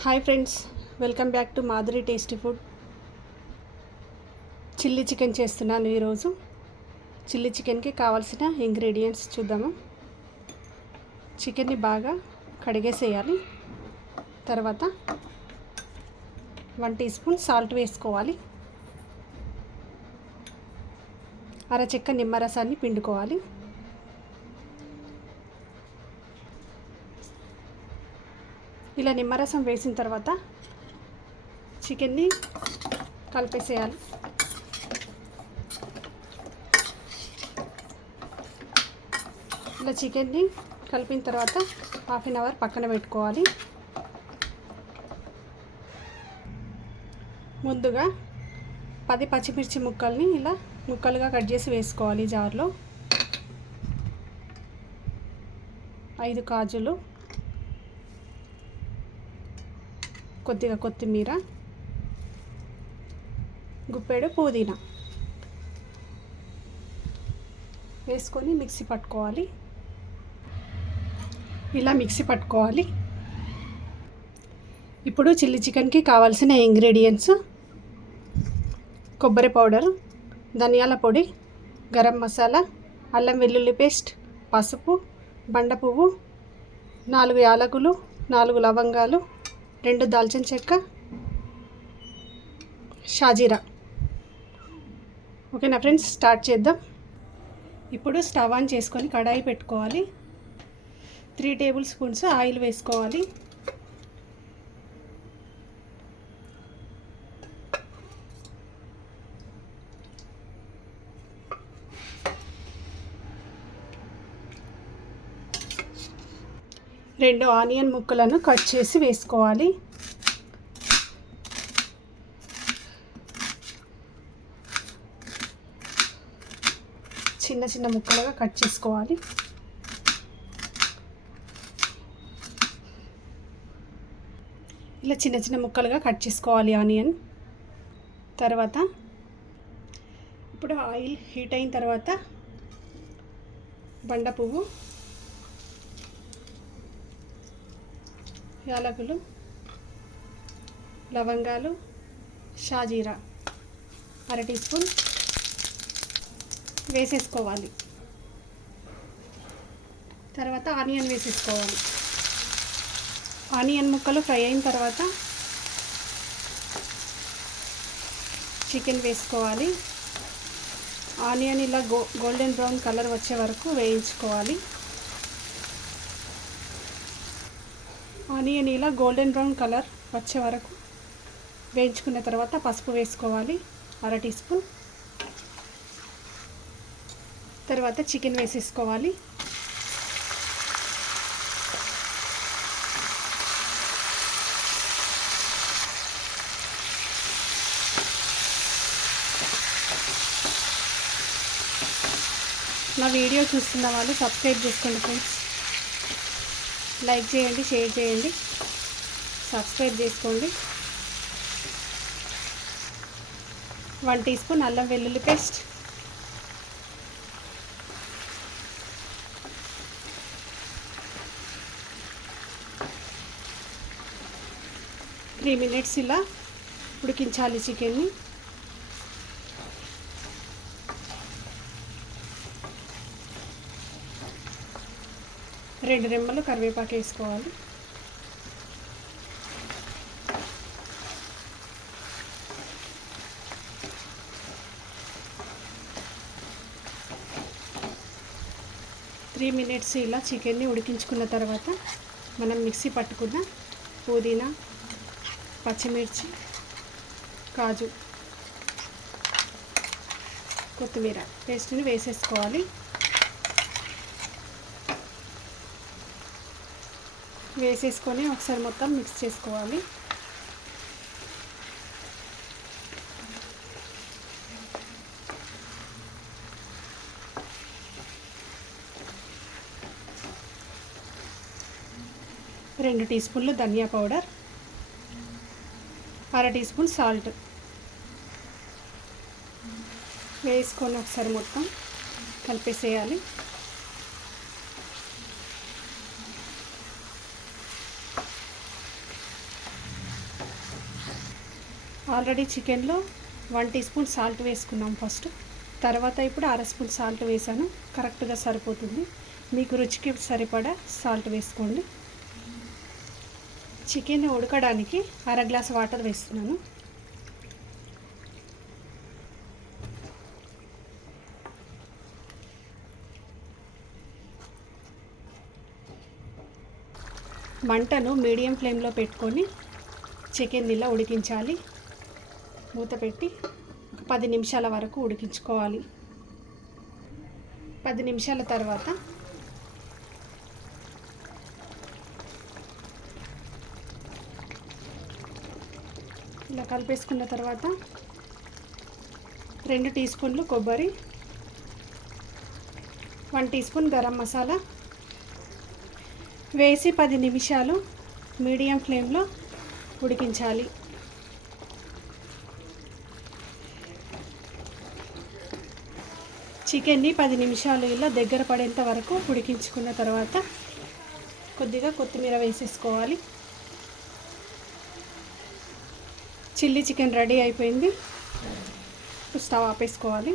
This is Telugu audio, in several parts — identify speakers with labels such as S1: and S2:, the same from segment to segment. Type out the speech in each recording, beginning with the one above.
S1: Hi friends welcome back to Madhuri tasty food chilli chicken చేస్తున్నాను ఈరోజు. చిల్లీ చికెన్కి కావాల్సిన ఇంగ్రీడియంట్స్ చూద్దాము. చికెన్ని బాగా కడిగేసేయాలి. తర్వాత వన్ టీ స్పూన్ సాల్ట్ వేసుకోవాలి అరచెక్క నిమ్మరసాన్ని పిండుకోవాలి. ఇలా నిమ్మరసం వేసిన తర్వాత చికెన్ని కలిపేసేయాలి. ఇలా చికెన్ని కలిపిన తర్వాత హాఫ్ అన్ అవర్ పక్కన పెట్టుకోవాలి. ముందుగా పది పచ్చిమిర్చి ముక్కల్ని ఇలా ముక్కలుగా కట్ చేసి వేసుకోవాలి జార్లో. ఐదు కాజులు కొద్దిగా కొత్తిమీర గుప్పెడు పుదీనా వేసుకొని మిక్సీ పట్టుకోవాలి. ఇలా మిక్సీ పట్టుకోవాలి. ఇప్పుడు చిల్లీ చికెన్కి కావాల్సిన ఇంగ్రీడియంట్స్ కొబ్బరి పౌడర్ ధనియాల పొడి గరం మసాలా అల్లం వెల్లుల్లి పేస్ట్ పసుపు బండ పువ్వు నాలుగు యాలకులు నాలుగు లవంగాలు రెండు దాల్చిన చెక్క షాజీరా. ఓకేనా ఫ్రెండ్స్? స్టార్ట్ చేద్దాం. ఇప్పుడు స్టవ్ ఆన్ చేసుకొని కడాయి పెట్టుకోవాలి. త్రీ టేబుల్ స్పూన్స్ ఆయిల్ వేసుకోవాలి. రెండు ఆనియన్ ముక్కలను కట్ చేసి వేసుకోవాలి. చిన్న చిన్న ముక్కలుగా కట్ చేసుకోవాలి. ఇలా చిన్న చిన్న ముక్కలుగా కట్ చేసుకోవాలి ఆనియన్. తర్వాత ఇప్పుడు ఆయిల్ హీట్ అయిన తర్వాత బండ పువ్వు యాలకులు లవంగాలు షాజీరా అర టీ స్పూన్ వేసేసుకోవాలి. తర్వాత ఆనియన్ వేసేసుకోవాలి. ఆనియన్ ముక్కలు ఫ్రై అయిన తర్వాత చికెన్ వేసుకోవాలి. ఆనియన్ ఇలా గో గోల్డెన్ బ్రౌన్ కలర్ వచ్చే వరకు వేయించుకోవాలి. ఆనియన్ ఇలా గోల్డెన్ బ్రౌన్ కలర్ వచ్చే వరకు వేయించుకున్న తర్వాత పసుపు వేసుకోవాలి. అర టీ స్పూన్. తర్వాత చికెన్ వేసేసుకోవాలి. నా వీడియో చూస్తున్న వాళ్ళు సబ్స్క్రైబ్ చేసుకోండి ఫ్రెండ్స్. లైక్ చేయండి షేర్ చేయండి సబ్స్క్రైబ్ చేసుకోండి. వన్ టీ స్పూన్ అల్లం వెల్లుల్లి పేస్ట్. త్రీ మినిట్స్ ఇలా ఉడికించాలి చికెన్ని. రెండు రెమ్మలు కరివేపాకు వేసుకోవాలి. త్రీ మినిట్స్ ఇలా చికెన్ని ఉడికించుకున్న తర్వాత మనం మిక్సీ పట్టుకున్న పుదీనా పచ్చిమిర్చి కాజు కొత్తిమీర పేస్ట్ని వేసేసుకోవాలి. వేసేసుకొని ఒకసారి మొత్తం మిక్స్ చేసుకోవాలి. రెండు టీ స్పూన్లు ధనియా పౌడర్ అర టీ స్పూన్ సాల్ట్. వేసుకొని ఒకసారి మొత్తం కలిపేసేయాలి. ఆల్రెడీ చికెన్లో వన్ టీ స్పూన్ సాల్ట్ వేసుకున్నాం ఫస్ట్. తర్వాత ఇప్పుడు అర స్పూన్ సాల్ట్ వేసాను. కరెక్ట్గా సరిపోతుంది. మీకు రుచికి సరిపడా సాల్ట్ వేసుకోండి. చికెన్ ఉడకడానికి అర గ్లాస్ వాటర్ వేస్తున్నాను. మంటను మీడియం ఫ్లేమ్లో పెట్టుకొని చికెన్ ఇలా ఉడికించాలి. మూత పెట్టి ఒక పది నిమిషాల వరకు ఉడికించుకోవాలి. పది నిమిషాల తర్వాత ఇలా కలిపేసుకున్న తర్వాత రెండు టీ స్పూన్లు కొబ్బరి one teaspoon garam masala వేసి పది నిమిషాలు మీడియం ఫ్లేమ్లో ఉడికించాలి. చికెన్ని పది నిమిషాలు ఇలా దగ్గర పడేంత వరకు ఉడికించుకున్న తర్వాత కొద్దిగా కొత్తిమీర వేసేసుకోవాలి. చిల్లీ చికెన్ రెడీ అయిపోయింది. స్టవ్ ఆపేసుకోవాలి.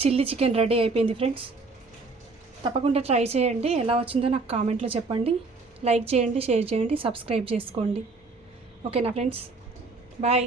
S1: చిల్లీ చికెన్ రెడీ అయిపోయింది ఫ్రెండ్స్. తప్పకుండా ట్రై చేయండి. ఎలా వచ్చిందో నాకు కామెంట్లో చెప్పండి. లైక్ చేయండి షేర్ చేయండి సబ్స్క్రైబ్ చేసుకోండి. ఓకేనా ఫ్రెండ్స్? బాయ్.